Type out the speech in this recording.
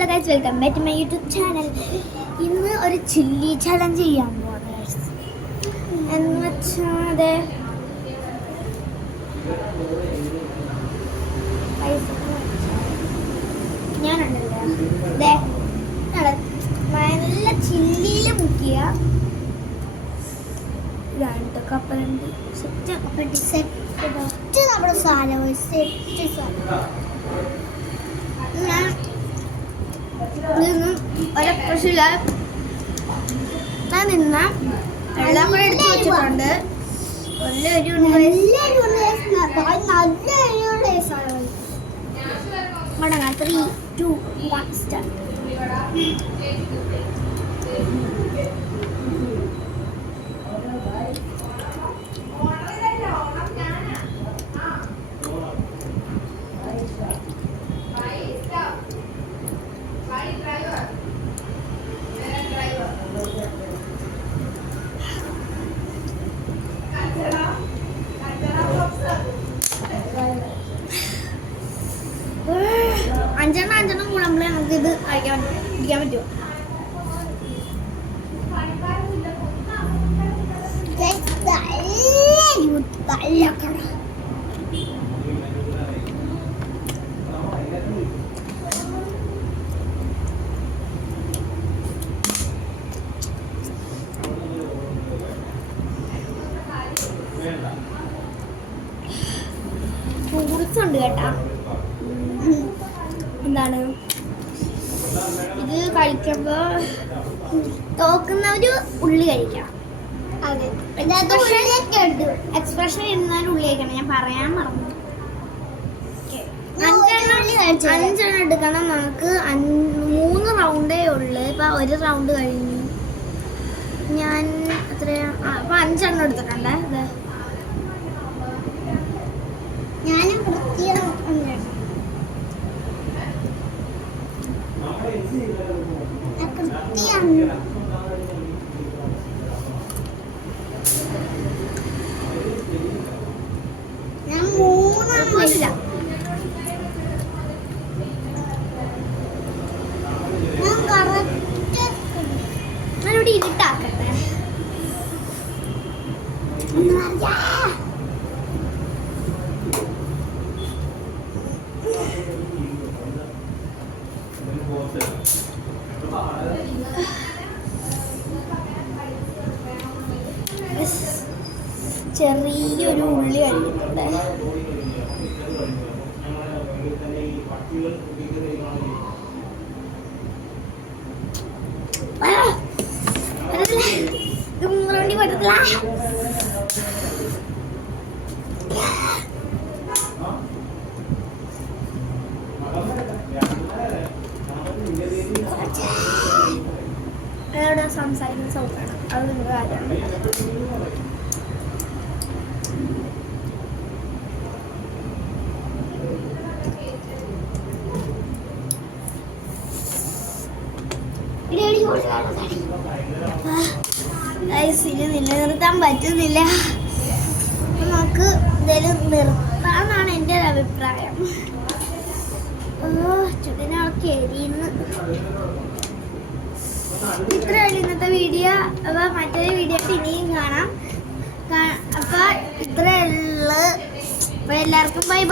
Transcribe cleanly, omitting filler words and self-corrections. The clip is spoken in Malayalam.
Hello guys, welcome back to my YouTube channel. ഇന്ന് ഒരു ചില്ലി ചലഞ്ച് ചെയ്യാൻ പോവാണ് ഗൈസ്. എന്ന് വെച്ചാൽ അതെ ഞാനുണ്ടല്ലോ നല്ല ചില്ലിയിൽ മുക്കിയ രണ്ട് കപ്പലണ്ടി സെറ്റ് കപ്പലണ്ടി സെറ്റ് നമ്മുടെ സാധനം സെറ്റ് സാധനം ഞാൻ ഒരപ്രശ്നമില്ല. ഞാൻ നിന്ന എല്ലാം കൂടെ എടുത്ത് വെച്ചിട്ടുണ്ട്. തുടങ്ങാം. 3, 2, 1 സ്റ്റാർട്ട്. അഞ്ചെണ്ണം കൂടുമ്പോഴേ നമുക്ക് ഇത് ഇരിക്കാൻ പറ്റുമോ? ഫ്രൂട്ട്സുണ്ട് കേട്ടാ. എന്താണ് ഇത് കഴിക്കുമ്പോ തോക്കുന്നവര് ഉള്ളി കഴിക്കണം. എക്സ്പ്രഷൻ ഇരുന്നാലും ഉള്ളി കഴിക്കണം. ഞാൻ പറയാൻ മറന്നു. 5 എടുക്കണം. നമുക്ക് 3 റൗണ്ടേ ഉള്ളു. ഇപ്പൊ 1 റൗണ്ട് കഴിഞ്ഞു. ഞാൻ എത്രയാ? അപ്പൊ 5 എടുത്തിട്ടുണ്ടേ. ഞാനും ഞാനിവിടെ ഇരുട്ടാക്കട്ടെ. ചെറിയൊരു ഉള്ളി കഴിക്കുന്നുണ്ട്. വണ്ടി പറ്റത്തില്ല. അവിടെ സംസാരിക്കുന്ന സൗണ്ടാണ്. അത് നിങ്ങളുടെ കാര്യമാണ്. ഇനി നിലനിർത്താൻ പറ്റുന്നില്ല. നമുക്ക് എന്തായാലും നിർത്താന്നാണ് എൻ്റെ ഒരു അഭിപ്രായം. ചുടനൊക്കെ എരിയുന്നു. ഇത്രയാണ് ഇന്നത്തെ വീഡിയോ. അപ്പോൾ മറ്റൊരു വീഡിയോ ആയിട്ട് ഇനിയും കാണാം. അപ്പോൾ ഇത്രയുള്ള എല്ലാവർക്കും ബൈ ബൈ.